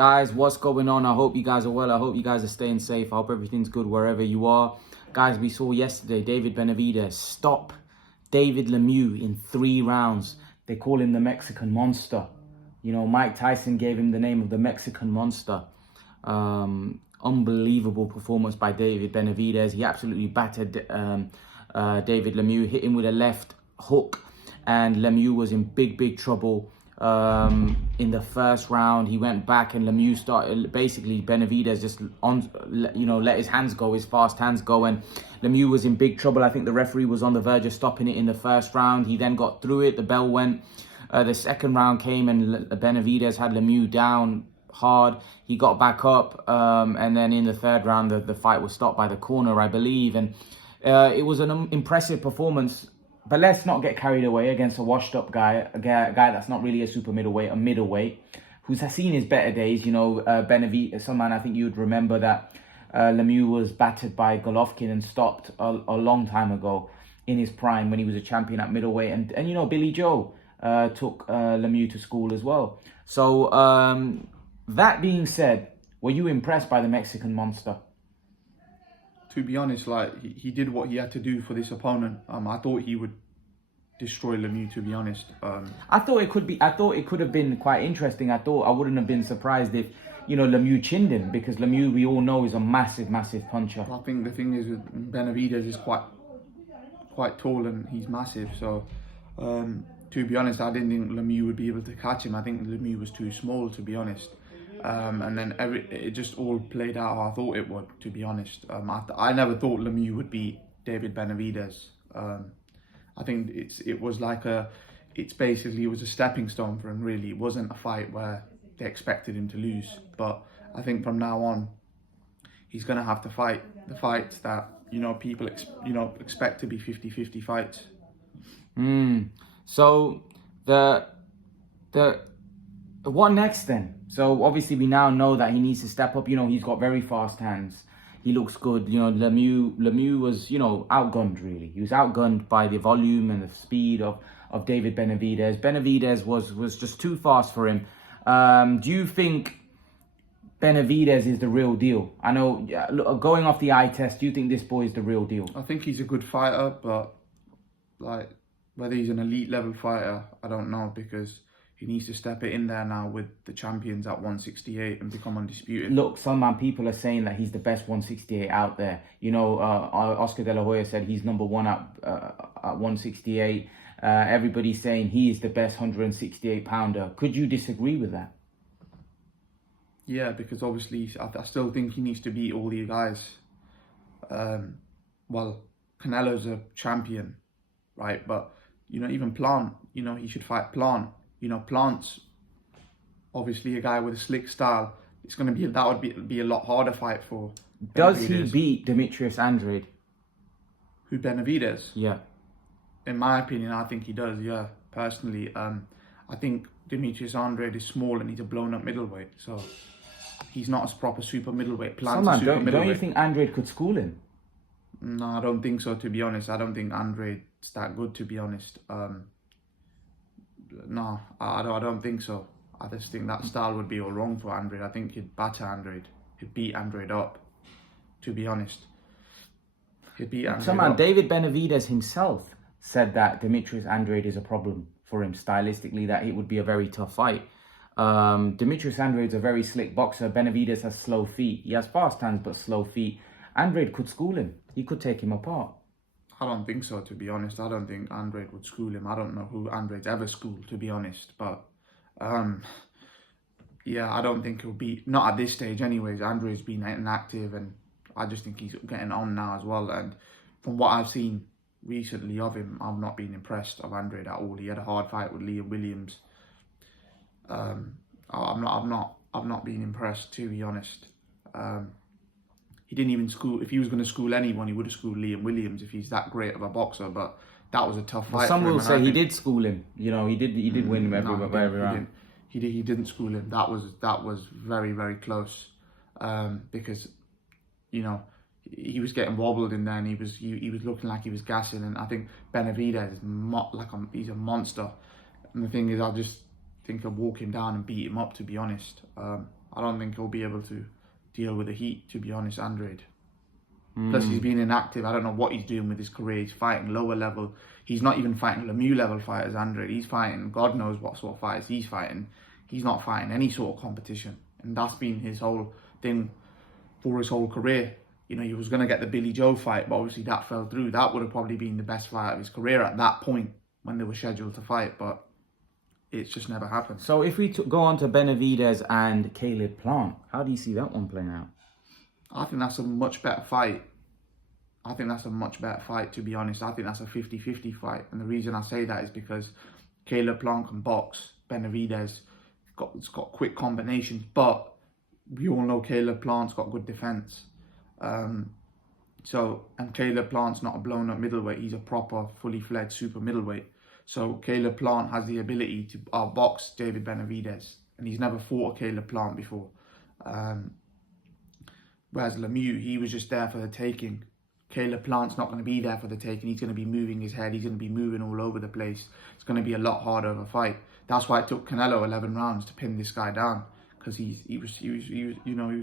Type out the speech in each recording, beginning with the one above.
Guys, what's going on? I hope you guys are well. I hope you guys are staying safe. I hope everything's good wherever you are. Guys, we saw yesterday David Benavidez stop David Lemieux in 3 rounds. They call him the Mexican Monster. You know, Mike Tyson gave him the name of the Mexican Monster. Unbelievable performance by David Benavidez. He absolutely battered David Lemieux, hit him with a left hook, and Lemieux was in big trouble. In the first round, he went back and Lemieux started, basically Benavidez just let his hands go, his fast hands go, and Lemieux was in big trouble. I think the referee was on the verge of stopping it in the first round. He then got through it, the bell went. The second round came and Benavidez had Lemieux down hard. He got back up, and then in the third round, the fight was stopped by the corner, I believe, and it was an impressive performance. But let's not get carried away against a washed-up guy, a guy that's not really a super middleweight, a middleweight, who's seen his better days. You know, Benavidez, I think you'd remember that Lemieux was battered by Golovkin and stopped a long time ago in his prime when he was a champion at middleweight. And you know, Billy Joe took Lemieux to school as well. So that being said, were you impressed by the Mexican Monster? To be honest, like he did what he had to do for this opponent. I thought he would destroy Lemieux. To be honest, I thought it could have been quite interesting. I wouldn't have been surprised if, you know, Lemieux chinned him, because Lemieux, we all know, is a massive puncher. I think the thing is with Benavidez is quite tall and he's massive. So to be honest, I didn't think Lemieux would be able to catch him. I think Lemieux was too small, to be honest. And then it just all played out how I thought it would, to be honest. I never thought Lemieux would beat David Benavidez. I think it was a stepping stone for him, really. It wasn't a fight where they expected him to lose. But I think from now on, he's going to have to fight the fights that, you know, people expect to be 50-50 fights. So what next then? So obviously we now know that he needs to step up. You know, he's got very fast hands. He looks good. You know, Lemieux was, you know, outgunned really. He was outgunned by the volume and the speed of David Benavidez. Benavidez was just too fast for him. Do you think Benavidez is the real deal? I know, going off the eye test, do you think this boy is the real deal? I think he's a good fighter, but like whether he's an elite level fighter, I don't know, because he needs to step it in there now with the champions at 168 and become undisputed. Look, people are saying that he's the best 168 out there. You know, Oscar De La Hoya said he's number 1 at 168. Everybody's saying he is the best 168 pounder. Could you disagree with that? Yeah, because obviously I still think he needs to beat all these guys. Well, Canelo's a champion, right? But, you know, even Plant, you know, he should fight Plant. You know, Plant's obviously a guy with a slick style. It's going to be, that would be a lot harder fight for Benavidez. Does he beat Demetrius Andrade? Who, Benavidez? Yeah. In my opinion, I think he does, yeah, personally. I think Demetrius Andrade is small and he's a blown-up middleweight. So he's not a proper super middleweight. Plant's a super middleweight. Don't you think Andrade could school him? No, I don't think so, to be honest. I don't think Andrade's that good, to be honest. No, I don't think so. I just think that style would be all wrong for Andrade. I think he'd batter Andrade. He'd beat Andrade up, to be honest. He'd beat Andrade up. David Benavidez himself said that Demetrius Andrade is a problem for him stylistically, that it would be a very tough fight. Demetrius Andrade's a very slick boxer. Benavidez has slow feet. He has fast hands, but slow feet. Andrade could school him. He could take him apart. I don't think so, to be honest. I don't think Andrade would school him. I don't know who Andrade's ever schooled, to be honest. But, yeah, I don't think he'll be... Not at this stage anyways. Andrade's been inactive and I just think he's getting on now as well. And from what I've seen recently of him, I've not been impressed of Andrade at all. He had a hard fight with Liam Williams. I've not been impressed, to be honest. He didn't even school. If he was going to school anyone, he would have schooled Liam Williams if he's that great of a boxer. But that was a tough fight. Some will say he did school him. You know, he did win him every round. He didn't school him. That was very close. Because, you know, he was getting wobbled in there and he was looking like he was gassing. And I think Benavidez is he's a monster. And the thing is, I just think I'll walk him down and beat him up, to be honest. I don't think he'll be able to deal with the heat, to be honest, Andrade. Plus, he's been inactive. I don't know what he's doing with his career. He's fighting lower level. He's not even fighting Lemieux level fighters, Andrade. He's fighting God knows what sort of fighters he's fighting. He's not fighting any sort of competition. And that's been his whole thing for his whole career. You know, he was going to get the Billy Joe fight, but obviously that fell through. That would have probably been the best fight of his career at that point when they were scheduled to fight, but it's just never happened. So if we go on to Benavidez and Caleb Plant, how do you see that one playing out? I think that's a much better fight. To be honest. I think that's a 50-50 fight. And the reason I say that is because Caleb Plant can box. Benavidez, it's got quick combinations, but we all know Caleb Plant's got good defense. And Caleb Plant's not a blown up middleweight. He's a proper, fully fledged super middleweight. So Caleb Plant has the ability to outbox David Benavidez. And he's never fought a Caleb Plant before. Whereas Lemieux, he was just there for the taking. Caleb Plant's not going to be there for the taking. He's going to be moving his head. He's going to be moving all over the place. It's going to be a lot harder of a fight. That's why it took Canelo 11 rounds to pin this guy down, because he was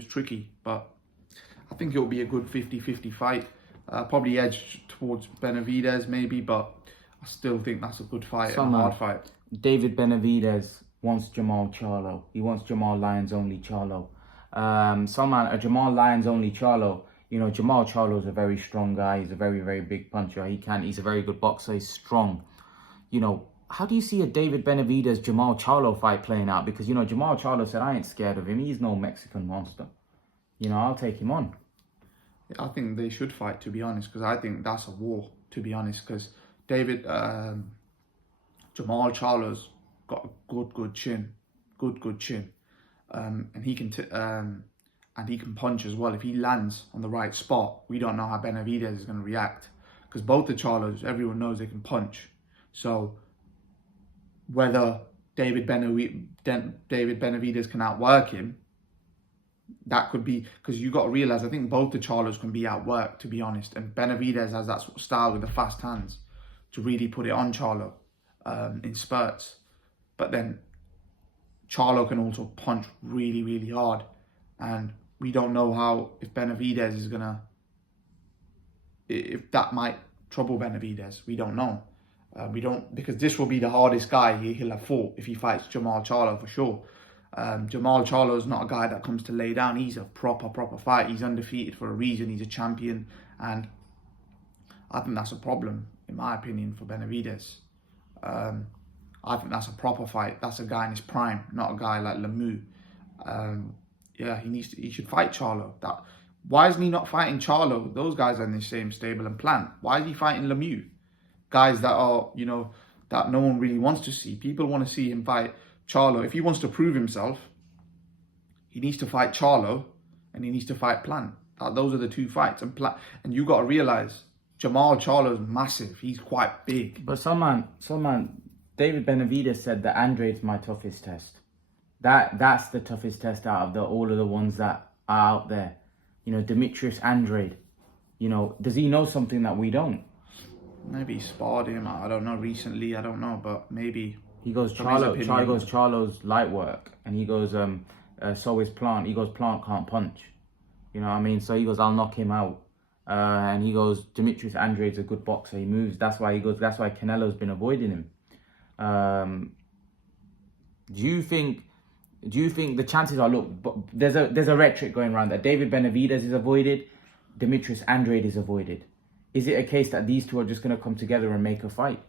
tricky. But I think it will be a good 50-50 fight. Probably edge towards Benavidez maybe, but I still think that's a good fight and a hard fight. David Benavidez wants Jamal Charlo. He wants Jamal Lyons only Charlo. Jamal Lyons only Charlo. You know, Jamal Charlo's a very strong guy. He's a very, very big puncher. He's a very good boxer. He's strong. You know, how do you see a David Benavidez Jamal Charlo fight playing out? Because, you know, Jamal Charlo said, I ain't scared of him. He's no Mexican monster. You know, I'll take him on. I think they should fight, to be honest, because I think that's a war, to be honest, because Jamal Charlo's got a good chin. And he can punch as well. If he lands on the right spot, we don't know how Benavidez is going to react, because both the Charlos, everyone knows they can punch. So whether David Benavidez can outwork him, that could be, because you got to realize, I think both the Charlos can be outworked, to be honest. And Benavidez has that sort of style with the fast hands to really put it on Charlo in spurts. But then Charlo can also punch really, really hard. And we don't know if Benavidez is if that might trouble Benavidez. We don't know. Because this will be the hardest guy he'll have fought if he fights Jamal Charlo, for sure. Jamal Charlo is not a guy that comes to lay down. He's a proper fight. He's undefeated for a reason. He's a champion. And I think that's a problem, in my opinion, for Benavidez. I think that's a proper fight. That's a guy in his prime, not a guy like Lemieux. He should fight Charlo. Why isn't he not fighting Charlo? Those guys are in the same stable and Plant. Why is he fighting Lemieux? Guys that are, that no one really wants to see. People want to see him fight Charlo. If he wants to prove himself, he needs to fight Charlo and he needs to fight Plant. Those are the two fights. And you got to realize, Jamal Charlo's massive. He's quite big. But Salman, David Benavidez said that Andrade's my toughest test. That's the toughest test out of all of the ones that are out there. You know, Demetrius Andrade. You know, does he know something that we don't? Maybe he sparred him. I don't know. Recently, I don't know, but maybe. He goes Charlo's light work, and he goes so is Plant. He goes, Plant can't punch. You know what I mean? So he goes, I'll knock him out. And he goes, Demetrius Andrade's a good boxer. He moves. That's why Canelo's been avoiding him. Do you think the chances are, look, there's a rhetoric going around that David Benavidez is avoided, Demetrius Andrade is avoided. Is it a case that these two are just going to come together and make a fight?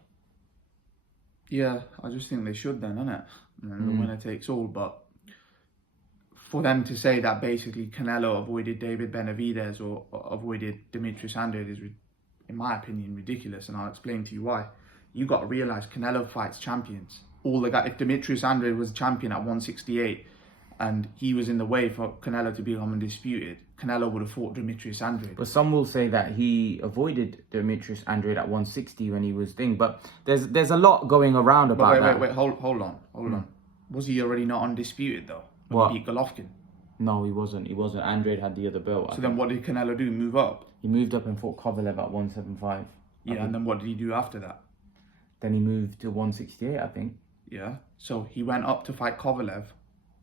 Yeah, I just think they should then, innit? And the winner takes all. But for them to say that basically Canelo avoided David Benavidez or avoided Demetrius Andrade is, in my opinion, ridiculous. And I'll explain to you why. You got to realise Canelo fights champions. If Demetrius Andrade was a champion at 168 and he was in the way for Canelo to become undisputed, Canelo would have fought Demetrius Andrade. But some will say that he avoided Demetrius Andrade at 160 when he was thing. But there's a lot going around about that. Wait, hold on. Was he already not undisputed though? What? He beat Golovkin? No, he wasn't. Andrade had the other belt. So then what did Canelo do? Move up? He moved up and fought Kovalev at 175. Yeah, and then what did he do after that? Then he moved to 168, I think. Yeah, so he went up to fight Kovalev,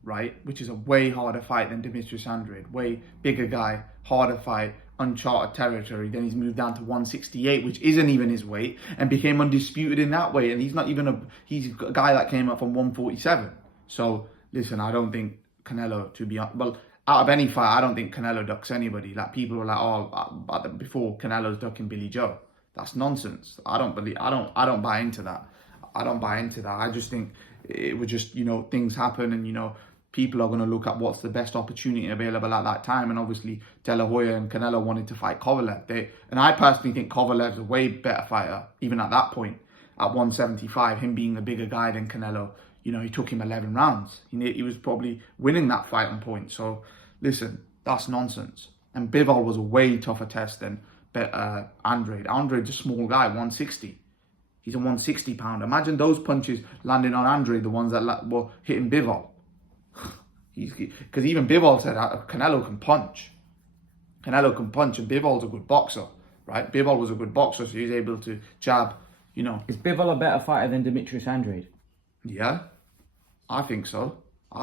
right? Which is a way harder fight than Demetrius Andrade. Way bigger guy, harder fight, uncharted territory. Then he's moved down to 168, which isn't even his weight, and became undisputed in that way. And he's not even he's a guy that came up from 147. So listen, I don't think Canelo, to be honest, well, out of any fight, I don't think Canelo ducks anybody. Like, people were like, oh, before Canelo's ducking Billy Joe. That's nonsense. I don't buy into that. I don't buy into that. I just think it would just, things happen, and, people are going to look at what's the best opportunity available at that time. And obviously, De La Hoya and Canelo wanted to fight Kovalev. And I personally think Kovalev's a way better fighter, even at that point, at 175, him being the bigger guy than Canelo. He took him 11 rounds. He was probably winning that fight on points. So, listen, that's nonsense. And Bivol was a way tougher test than Andrade. Andrade's a small guy, 160. He's a 160 pounder. Imagine those punches landing on Andrade, the ones that were hitting Bivol. Because even Bivol said Canelo can punch. Canelo can punch, and Bivol's a good boxer, right? Bivol was a good boxer, so he was able to jab, Is Bivol a better fighter than Demetrius Andrade? Yeah, I think so.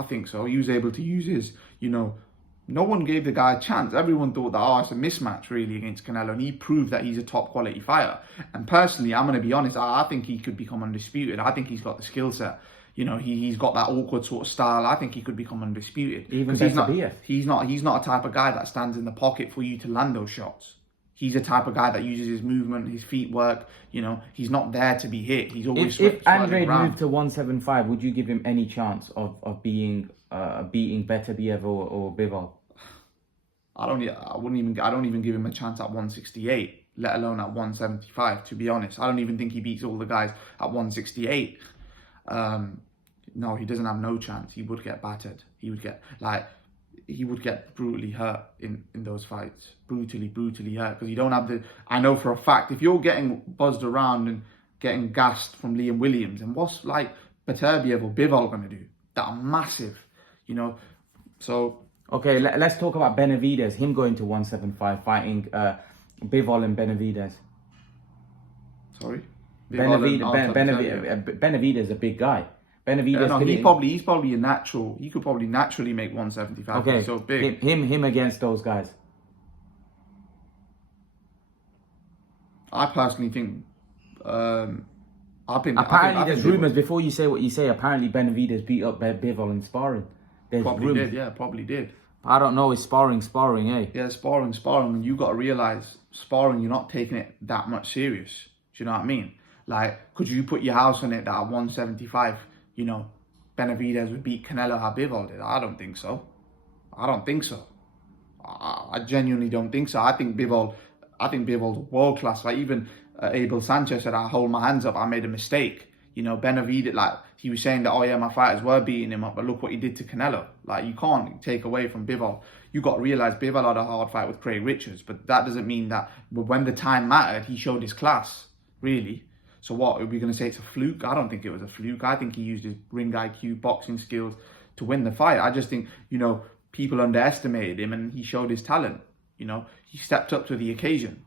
He was able to use his, no one gave the guy a chance. Everyone thought that, it's a mismatch really against Canelo, and he proved that he's a top quality fighter. And personally, I'm going to be honest, I think he could become undisputed. I think he's got the skill set. He's got that awkward sort of style. I think he could become undisputed. Even he's not a type of guy that stands in the pocket for you to land those shots. He's a type of guy that uses his movement, his feet work. He's not there to be hit. He's always if Andrade moved to 175, would you give him any chance of being beating Beterbiev or Bivol? I don't even give him a chance at 168, let alone at 175. To be honest, I don't even think he beats all the guys at 168. No, he doesn't have no chance. He would get battered. He would get brutally hurt in those fights. Brutally hurt. Because you don't have I know for a fact, if you're getting buzzed around and getting gassed from Liam Williams, and what's Beterbiev or Bivol going to do? That are massive, So... Okay, let's talk about Benavidez. Him going to 175, fighting Bivol and Benavidez. Sorry? Benavidez is a big guy. Benavidez, he's probably a natural. He could probably naturally make 175. Okay, he's so big. Him against those guys. I personally think. Apparently, there's rumors. Before you say what you say, apparently Benavidez beat up Bivol in sparring. Probably did. I don't know. It's sparring, eh? Yeah, sparring. And you got to realize, sparring, you're not taking it that much serious. Do you know what I mean? Could you put your house on it that at 175, Benavidez would beat Canelo how Bivol did? I don't think so. I genuinely don't think so. I think Bivol's world class. Even Abel Sanchez said, I hold my hands up, I made a mistake. Benavidez, he was saying that, my fighters were beating him up, but look what he did to Canelo. You can't take away from Bivol. You got to realize Bivol had a hard fight with Craig Richards, but that doesn't mean that when the time mattered, he showed his class, really. So what, are we going to say it's a fluke? I don't think it was a fluke. I think he used his ring IQ, boxing skills to win the fight. I just think, people underestimated him, and he showed his talent. He stepped up to the occasion,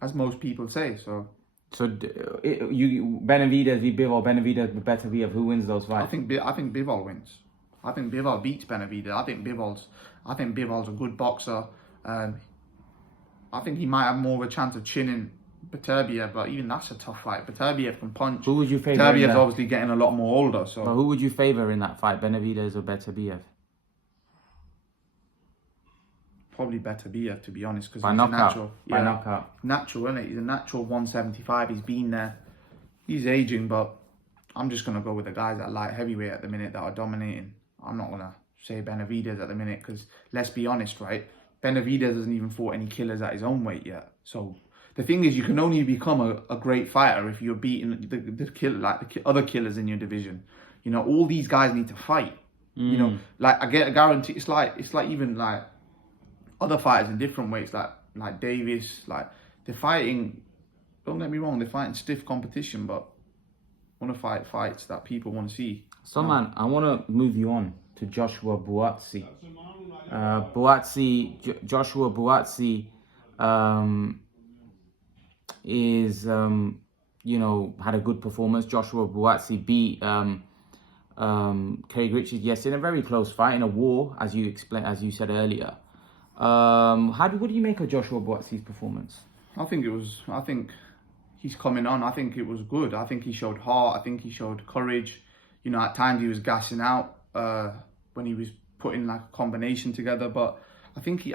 as most people say, So Benavidez v Bivol, Benavidez v Beterbiev, who wins those fights? I think Bivol wins. I think Bivol beats Benavidez. I think Bivol's a good boxer. I think he might have more of a chance of chinning Beterbiev, but even that's a tough fight. Beterbiev can punch. Who would you favour? Beterbiev's obviously getting a lot more older. So, but who would you favour in that fight, Benavidez or Beterbiev? Probably Beterbiev, to be honest, because he's natural. By knockout. Natural, isn't it? He's a natural 175. He's been there. He's aging, but I'm just going to go with the guys at light heavyweight at the minute that are dominating. I'm not going to say Benavidez at the minute, because let's be honest, right? Benavidez hasn't even fought any killers at his own weight yet. So the thing is, you can only become a great fighter if you're beating the other killers in your division. All these guys need to fight. I guarantee it's like even other fighters in different weights, like Davis, they're fighting. Don't get me wrong, they're fighting stiff competition, but want to fight fights that people want to see. So man, I want to move you on to Joshua Buatsi. Joshua Buatsi is had a good performance. Joshua Buatsi beat Craig Richards, yes, in a very close fight, in a war, as you said earlier. What do you make of Joshua Buatsi's performance? I think he's coming on. I think it was good. I think he showed heart. I think he showed courage. You know, at times he was gassing out when he was putting like a combination together. But I think he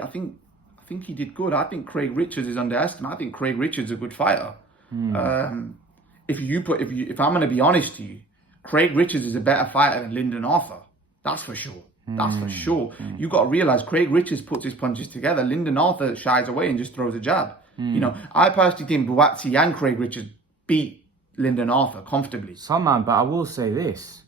did good. I think Craig Richards is underestimated. I think Craig Richards is a good fighter. If I'm going to be honest to you, Craig Richards is a better fighter than Lyndon Arthur. That's for sure. That's for sure. You got to realize Craig Richards puts his punches together. Lyndon Arthur shies away and just throws a jab. You know, I personally think Buatsi and Craig Richards beat Lyndon Arthur comfortably. Some man, but I will say this.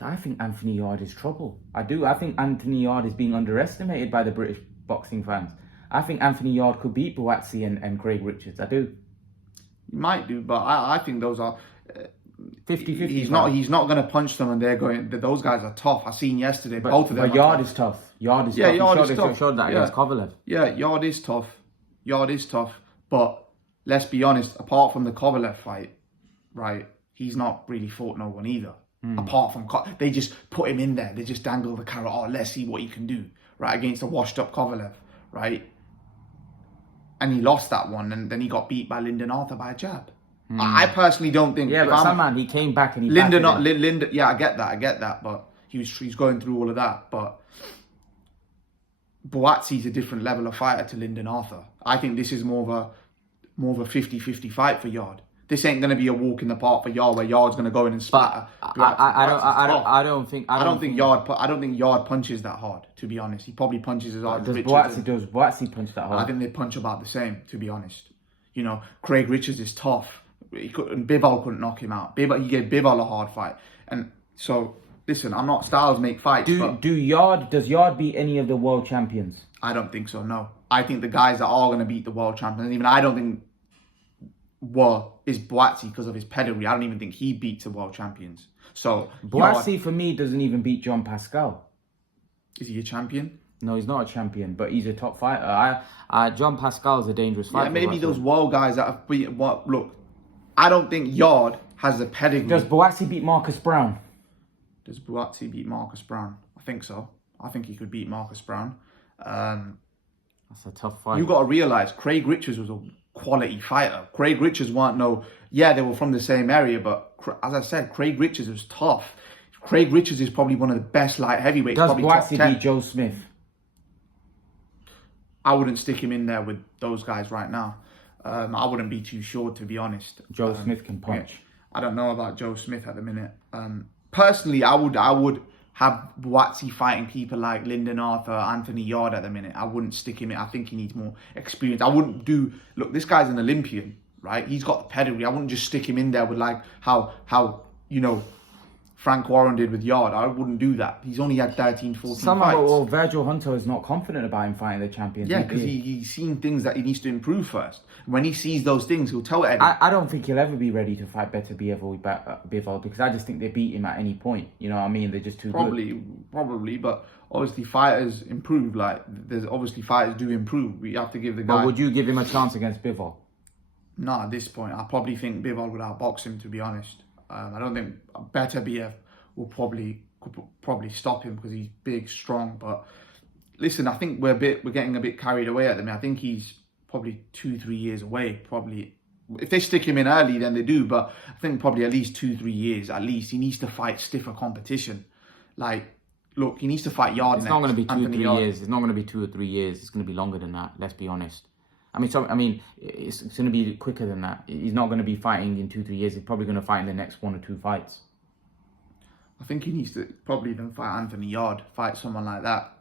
I think Anthony Yarde is trouble. I do. I think Anthony Yarde is being underestimated by the British boxing fans. I think Anthony Yarde could beat Buatsi and Craig Richards. I do. He might do, but I think those are 50-50. He's not going to punch them, and they're going. Those guys are tough. I seen yesterday. Both of them. But Yarde is tough. Yarde is tough. Yarde is tough. Showed that against Kovalev. Yeah, Yarde is tough. Yarde is tough. But let's be honest. Apart from the Kovalev fight, right? He's not really fought no one either. Apart from they just put him in there. They just dangle the carrot. Oh, let's see what he can do, right? Against a washed-up Kovalev, right? And he lost that one, and then he got beat by Lyndon Arthur by a jab. I personally don't think. Yeah, but some man, he came back and he. Lyndon, yeah, I get that, but he's going through all of that. But Buatsi's a different level of fighter to Lyndon Arthur. I think this is more of a 50-50 fight for Yarde. This ain't going to be a walk in the park for Yarde, where Yarde's going to go in and splatter. I don't think Yarde punches that hard. To be honest, he probably punches as hard. Does Buatsi punch that hard? I think they punch about the same. To be honest, you know, Craig Richards is tough. Bivol couldn't knock him out. He gave Bivol a hard fight, and so listen, I'm not styles make fights. Does Yarde beat any of the world champions? I don't think so. No, I think the guys that are going to beat the world champions, and even I don't think is Buatsi because of his pedigree. I don't even think he beats the world champions. So Buatsi for me doesn't even beat John Pascal. Is he a champion? No, he's not a champion, but he's a top fighter. John Pascal's a dangerous fighter. Yeah, maybe those world guys that have beat. Look, I don't think Yarde has a pedigree. Does Buatsi beat Marcus Brown? Does Buatsi beat Marcus Brown? I think so. I think he could beat Marcus Brown. That's a tough fight. You got to realize Craig Richards was a quality fighter. Craig Richards weren't they were from the same area, but as I said, Craig Richards was tough. Craig Richards is probably one of the best light heavyweights. Does Buatsi beat Joe Smith? I wouldn't stick him in there with those guys right now. I wouldn't be too sure, to be honest. Joe Smith can punch. Yeah, I don't know about Joe Smith at the minute. Personally, I would have Buatsi fighting people like Lyndon Arthur, Anthony Yarde at the minute. I wouldn't stick him in. I think he needs more experience. I wouldn't do. Look, this guy's an Olympian, right? He's got the pedigree. I wouldn't just stick him in there with like how Frank Warren did with Yarde. I wouldn't do that. He's only had 13, 14 fights. Well, Virgil Hunter is not confident about him fighting the champions. Yeah, because he's seen things that he needs to improve first. When he sees those things, he'll tell Eddie. I don't think he'll ever be ready to fight better Bivol because I just think they beat him at any point. You know what I mean? They're just too good. Probably, but obviously fighters improve. Like, there's obviously fighters do improve. We have to give the guy... But would you give him a chance against Bivol? No, at this point. I probably think Bivol would outbox him, to be honest. I don't think better BF will probably stop him because he's big, strong. But listen, I think we're getting a bit carried away at the minute. I think he's probably 2-3 years away. Probably, if they stick him in early, then they do. But I think probably at least 2-3 years. At least he needs to fight stiffer competition. Like, look, he needs to fight Yarde. It's not going to be 2 or 3 years. It's not going to be 2 or 3 years. It's going to be longer than that. Let's be honest. It's going to be quicker than that. He's not going to be fighting in 2-3 years. He's probably going to fight in the next 1 or 2 fights. I think he needs to probably even fight Anthony Yarde, fight someone like that.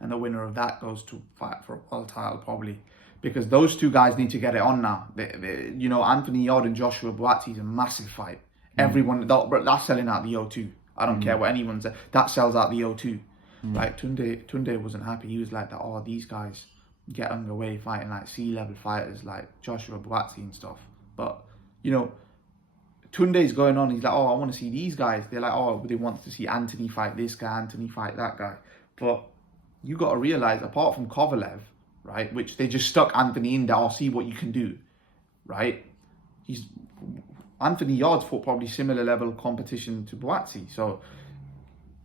And the winner of that goes to fight for a world title probably. Because those two guys need to get it on now. Anthony Yarde and Joshua Buatsi is a massive fight. Everyone, that's selling out the O2. I don't care what anyone says. That sells out the O2. Like, Tunde wasn't happy. He was like, these guys get underway fighting like C-level fighters like Joshua Buatsi and stuff. But, Tunde's going on. He's like, I want to see these guys. They're like, they want to see Anthony fight this guy, Anthony fight that guy. But you got to realize, apart from Kovalev, right, which they just stuck Anthony in there, I'll see what you can do, right? Anthony Yarde's fought probably similar level competition to Buatsi. So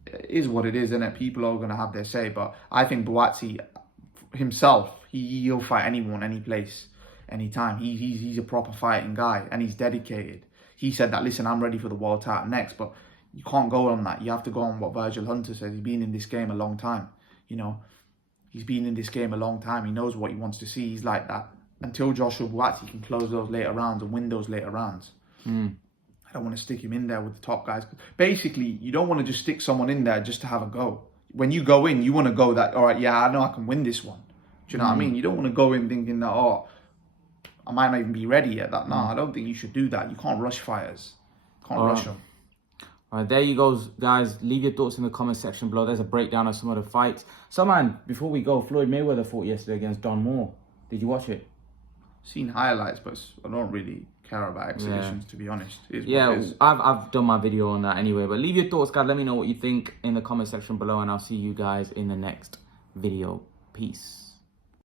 it is what it is, isn't it? People are going to have their say. But I think Buatsi himself, he'll fight anyone, any place, anytime. He's a proper fighting guy, and he's dedicated. He said that, listen, I'm ready for the world title next, but you can't go on that. You have to go on what Virgil Hunter says. He's been in this game a long time, you know. He's been in this game a long time. He knows what he wants to see. He's like that. Until Joshua Buatsi can close those later rounds and win those later rounds. I don't want to stick him in there with the top guys. Basically, you don't want to just stick someone in there just to have a go. When you go in, you want to go that, all right, yeah, I know I can win this one. Do you know what I mean? You don't want to go in thinking that, oh, I might not even be ready yet. No, I don't think you should do that. You can't rush fighters. Can't rush them. All right, there you go, guys. Leave your thoughts in the comment section below. There's a breakdown of some of the fights. So, man, before we go, Floyd Mayweather fought yesterday against Don Moore. Did you watch it? Seen highlights, but I don't really care about exhibitions, to be honest. I've done my video on that anyway. But leave your thoughts, guys. Let me know what you think in the comment section below, and I'll see you guys in the next video. Peace.